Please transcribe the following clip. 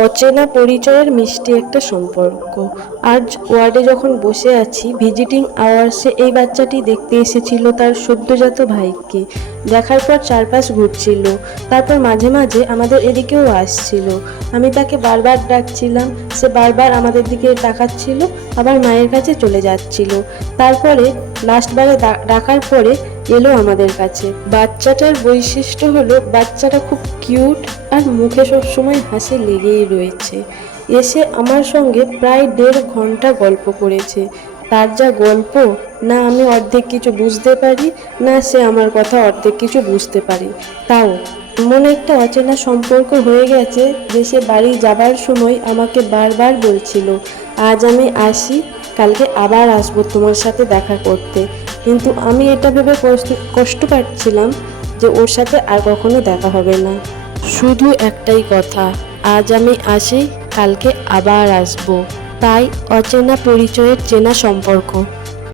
অচেনা পরিচয়ের মিষ্টি একটা সম্পর্ক। আজ ওয়ার্ডে যখন বসে আছি, ভিজিটিং আওয়ার্সে এই বাচ্চাটি দেখতে এসেছিল তার সদ্যজাত ভাইকে। দেখার পর চারপাশ ঘুরছিল, তারপর মাঝে মাঝে আমাদের এদিকেও আসছিল। আমি তাকে বারবার ডাকছিলাম, সে বারবার আমাদের দিকে তাকাচ্ছিল, আবার মায়ের কাছে চলে যাচ্ছিল। তারপরে লাস্টবারে ডাকার পরে এলো আমাদের কাছে। বাচ্চাটার বৈশিষ্ট্য হলো বাচ্চাটা খুব কিউট আর মুখে সবসময় হাসি লেগেই রয়েছে। এসে আমার সঙ্গে প্রায় 1.5 ঘন্টা গল্প করেছে। তার যা গল্প, না আমি অর্ধেক কিছু বুঝতে পারি, না সে আমার কথা অর্ধেক কিছু বুঝতে পারি। তাও এমন একটা অচেনা সম্পর্ক হয়ে গেছে যে সে বাড়ি যাবার সময় আমাকে বারবার বলছিল, আজ আমি আসি, কালকে আবার আসবো তোমার সাথে দেখা করতে। কিন্তু আমি এটা ভেবে কষ্ট পাচ্ছিলাম যে ওর সাথে আর কখনো দেখা হবে না। শুধু একটাই কথা, আজ আমি আসি, কালকে আবার আসবো। তাই অচেনা পরিচয়ের চেনা সম্পর্ক।